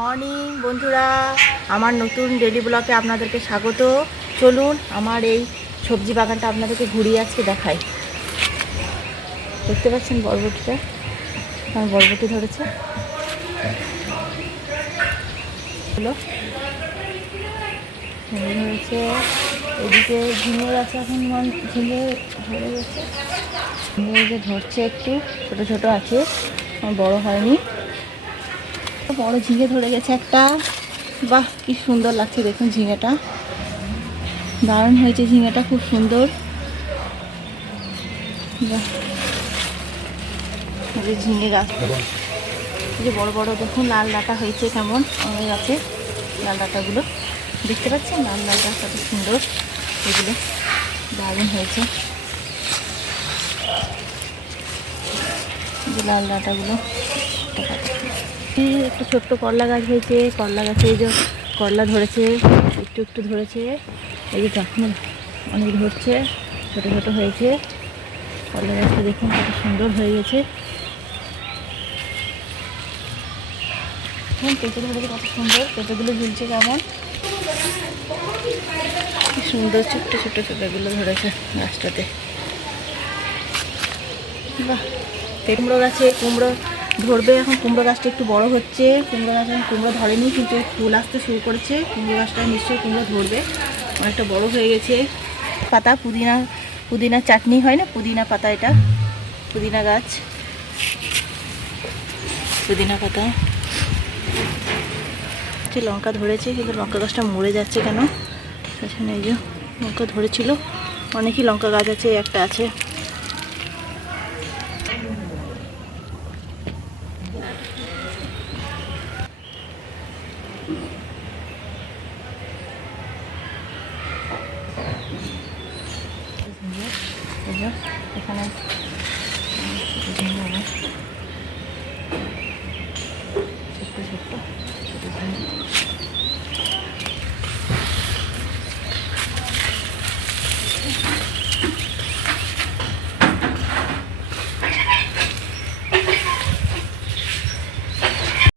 Morning বন্ধুরা। আমার নতুন ডেলি ব্লকে আপনাদেরকে স্বাগত। চলুন আমার এই সবজি বাগানটা আপনাদেরকে ঘুরিয়ে আজকে দেখাই। দেখতে পাচ্ছেন বরবটিটা? আমার বরবটি ধরেছে। হলো। এদিকে ঝিঙে আছে এখন মান ঝিঙে ধরে গেছে। ঝিঙে যে ধরছে একটু, ছোটো ছোটো আছে। বড় হয়নি। বড় ঝিঙে ধরে গেছে একটা। বাহ, কি সুন্দর লাগছে দেখুন ঝিঙেটা। দারুণ হয়েছে ঝিঙেটা, খুব সুন্দর। ঝিঙে গাছ। যে বড় বড় দেখুন, লাল ডাটা হয়েছে কেমন, অনেক গাছে। লাল ডাটাগুলো। দেখতে পাচ্ছেন? লাল লাল ডাটা কত সুন্দর। এগুলো দারুণ হয়েছে। যে লাল ডাটাগুলো। এই একটা ছোট্ট করলা গাছ হয়েছে। করলা গাছে এই যে করলা ধরেছে, একটু একটু ধরেছে। এই যে এখন অনেক ধরছে, ছোট ছোট হয়েছে। করলা গাছটা দেখুন কত সুন্দর হয়ে গেছে। দেখুন, পেঁপে ধরেছে কত সুন্দর। পেঁপেগুলো ঝুলছে কেমন? সুন্দর ছোট্ট ছোট্ট পেঁপেগুলো ধরেছে গাছটাতে। বাহ কুমড়ো গাছে, কুমড়ো ধরবে এখন কুমড়ো গাছটা একটু বড় হচ্ছে। কুমড়ো গাছ এখন কুমড়ো ধরেনি, কিন্তু ফুল আসতে শুরু করেছে। কুমড়ো গাছটা নিশ্চয়ই কুমড়ো ধরবে। অনেকটা বড় হয়ে গেছে। পাতা, পুদিনা পুদিনা চাটনি হয় না? পুদিনা পাতা এটা। পুদিনা গাছ। পুদিনা পাতা। লঙ্কা ধরেছে, কিন্তু লঙ্কা গাছটা মরে যাচ্ছে কেন? এই যে লঙ্কা ধরেছিল। অনেকই লঙ্কা গাছ আছে, একটা আছে এই যে, এখানে